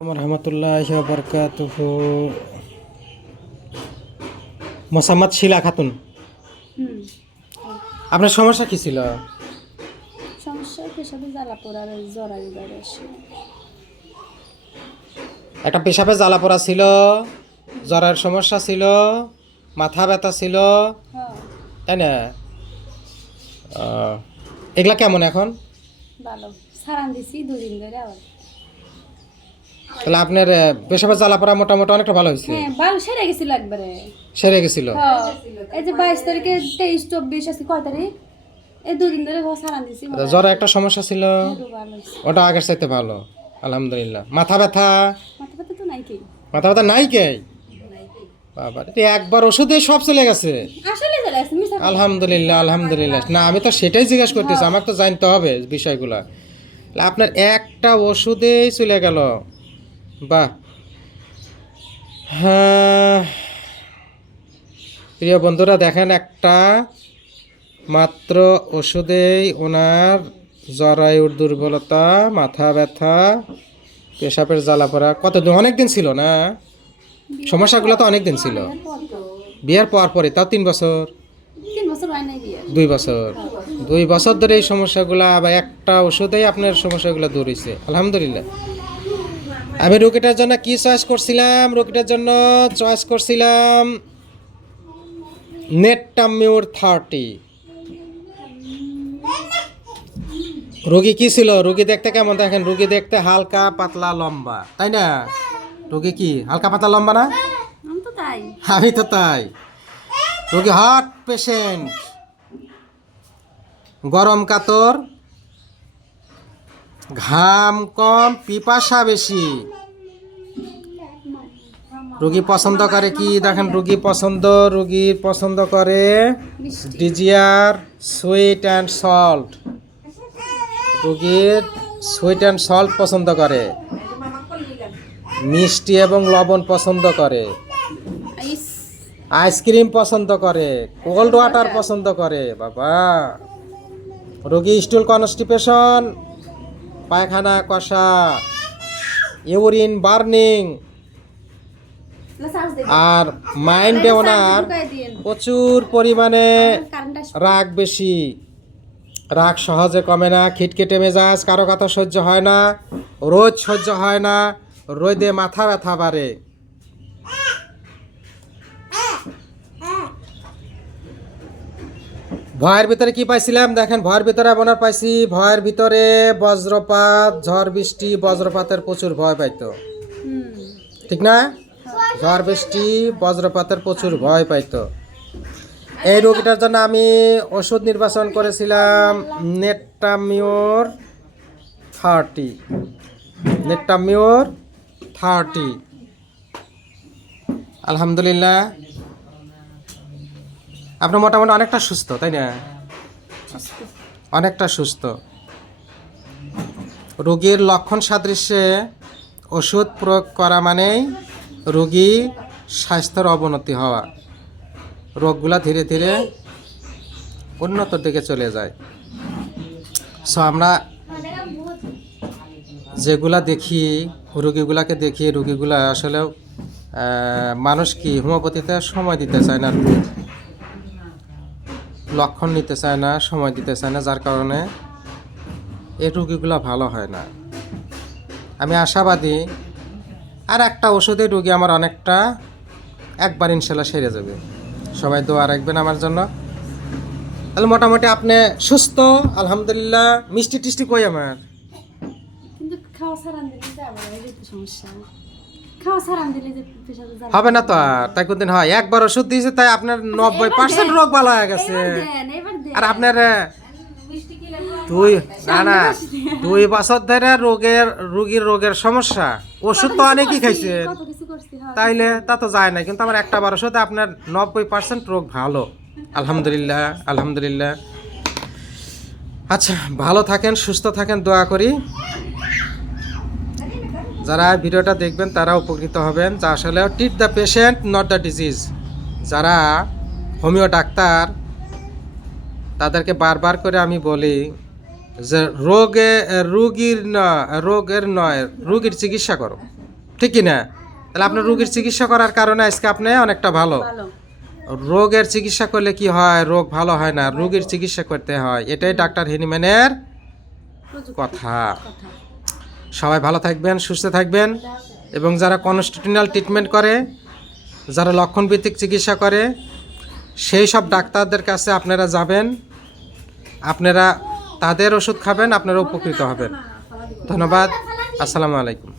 রহমতুল্লাহ বরকাতুহ। মোসাম্মদ শিলা খাতুন। আপনার সমস্যা কি ছিল? সমস্যা পেশাবে জ্বালা পোড়ার জরায়ু একটা পেশাবে জ্বালা পড়া ছিল জ্বরের সমস্যা ছিল মাথা ব্যথা ছিল হ্যাঁ। তাই না? এগুলা কেমন এখন? ভালো। সারান দিছি দুদিন ধরে আবার। তাহলে আপনার পেশাবে জ্বালা পড়া মোটামুটি অনেকটা ভালো হয়েছে? হ্যাঁ ভালো সেরে গেছিল একবারে। সেরে গেছিল? হ্যাঁ এই যে বাইশ তারিখে তেইশ চব্বিশ আছে কয় তারিখ? এই দুদিন ধরে সারান দিছি জ্বরে একটা সমস্যা ছিল? হয়েছে। ওটা আগের চাইতে ভালো আলহামদুলিল্লাহ। মাথা ব্যথা? মাথা ব্যথা তো নাই কি? মাথা ব্যথা নাই কে? বাবা একবার ওষুধে সব চলে গেছে। আলহামদুলিল্লাহ আলহামদুলিল্লাহ। না আমি তো সেটাই জিজ্ঞাসা করতেছি আমাকে তো জানতে হবে বিষয়গুলা। আপনার একটা ওষুধেই চলে গেল। বাহ। হ্যাঁ। প্রিয় বন্ধুরা দেখেন একটা মাত্র ওষুধেই ওনার জরায়ুর দুর্বলতা মাথা ব্যথা পেশাবের জ্বালা পড়া। কতদিন? অনেক দিন ছিল না? সমস্যাগুলো তো অনেক দিন ছিল। বিয়ার পর পরে তাও তিন বছর? দুই বছর। দুই বছর। ধরে এই সমস্যাগুলো আবার একটা ওষুধেই আপনার সমস্যাগুলো দূর হয়েছে আলহামদুলিল্লাহ। আমি রোগীটার জন্য কি চয়েস করছিলাম? রোগীটার জন্য চয়েস করছিলাম নেটটামিউর থার্টি রোগী কি ছিল? রোগী দেখতে কেমন? দেখেন রোগী দেখতে হালকা পাতলা লম্বা। তাই না? রোগী কি? হালকা পাতলা লম্বা না? আমি তো তাই। আমি তো তাই। রোগী হার্ট পেশেন্ট গরম কাতর। ঘাম কম, পিপাসা বেশি। রুগী পছন্দ করে কি? দেখেন, রুগী পছন্দ, রুগীর পছন্দ করে ডিজিয়ার সুইট অ্যান্ড সল্ট। রুগীর সুইট অ্যান্ড সল্ট পছন্দ করে। মিষ্টি এবং লবণ পছন্দ করে। আইসক্রিম পছন্দ করে। কোল্ড ওয়াটার পছন্দ করে। বাবা। রোগী স্টুল কনস্টিপেশন পায়খানা কষা ইউরিন বার্নিং আর মাইন্ডে ওনার প্রচুর পরিমাণে রাগ বেশি। রাগ সহজে কমে না খিটখিটে মেজাজ কারও কথা সহ্য হয় না রোজ সহ্য হয় না রোদে মাথা ব্যথা বাড়ে। ভয়ের ভিতরে কি পাইছিলাম? দেখেন, ভয়ের ভিতরে আপনার পাইছি, ভয়ের ভিতরে বজ্রপাত, ঝড় বৃষ্টি, বজ্রপাতের প্রচুর ভয় পাইতো। ঠিক না? ঝড় বৃষ্টি, বজ্রপাতের প্রচুর ভয় পাইতো। এই রোগীটার জন্য আমি ওষুধ নির্বাচন করেছিলাম নেট্টামিওর থার্টি। নেট্টামিওর থার্টি। আলহামদুলিল্লাহ। আপনি মোটামুটি অনেকটা সুস্থ, তাই না? অনেকটা সুস্থ। রোগীর লক্ষণ সাদৃশ্যে ওষুধ প্রয়োগ করা মানেই রোগী স্বাস্থ্যের অবনতি হওয়া। রোগগুলা ধীরে ধীরে উন্নতর দিকে চলে যায়। সো আমরা যেগুলা দেখি, রুগীগুলাকে দেখি, রুগীগুলা আসলে মানুষ কি হোমিওপ্যাথিতে সময় দিতে চায় না? লক্ষণ নিতে চায় না, সময় দিতে চায় না, যার কারণে এই রুগীগুলা ভালো হয় না। আমি আশাবাদী, আর একটা ওষুধে রুগী আমার অনেকটা একবার ইনশাল্লাহ সেরে যাবে। সবাই দোয়া রাখবেন আমার জন্য। তাহলে মোটামুটি আপনি সুস্থ, আলহামদুলিল্লাহ, মিষ্টি টিষ্টি কই আমার? কিন্তু খাওয়া যে সমস্যা। হবে না তো আর তাই কোনদিন হয়? একবার ওষুধ দিয়েছে তাই আপনার নব্বই পার্সেন্ট রোগ ভালো হয়ে গেছে। আর আপনার দুই না না দুই বছর ধরে রোগের রুগীর রোগের সমস্যা। ওষুধ তো অনেকই খাইছে তাইলে তা তো যায় না কিন্তু আমার একটা বার ওষুধে আপনার নব্বই পার্সেন্ট রোগ ভালো। আলহামদুলিল্লাহ আলহামদুলিল্লাহ। আচ্ছা ভালো থাকেন সুস্থ থাকেন দোয়া করি। যারা ভিডিওটা দেখবেন তারা উপকৃত হবেন। যা আসলে টিট the patient not the disease যারা হোমিও ডাক্তার তাদেরকে বারবার করে আমি বলি যে রোগে রুগীর না রোগের নয় রুগীর চিকিৎসা করো। ঠিক কি না? তাহলে আপনার রুগীর চিকিৎসা করার কারণে আজকে আপনি অনেকটা ভালো। রোগের চিকিৎসা করলে কি হয়? রোগ ভালো হয় না। রোগীর চিকিৎসা করতে হয়। এটাই ডাক্তার হিনিম্যানের কথা। সবাই ভালো থাকবেন, সুস্থ থাকবেন। এবং যারা কনস্টিটিউশনাল ট্রিটমেন্ট করে, যারা লক্ষণভিত্তিক চিকিৎসা করে, সেই সব ডাক্তারদের কাছে আপনারা যাবেন। আপনারা তাদের ওষুধ খাবেন, আপনারা উপকৃত হবেন। ধন্যবাদ। আসসালামু আলাইকুম।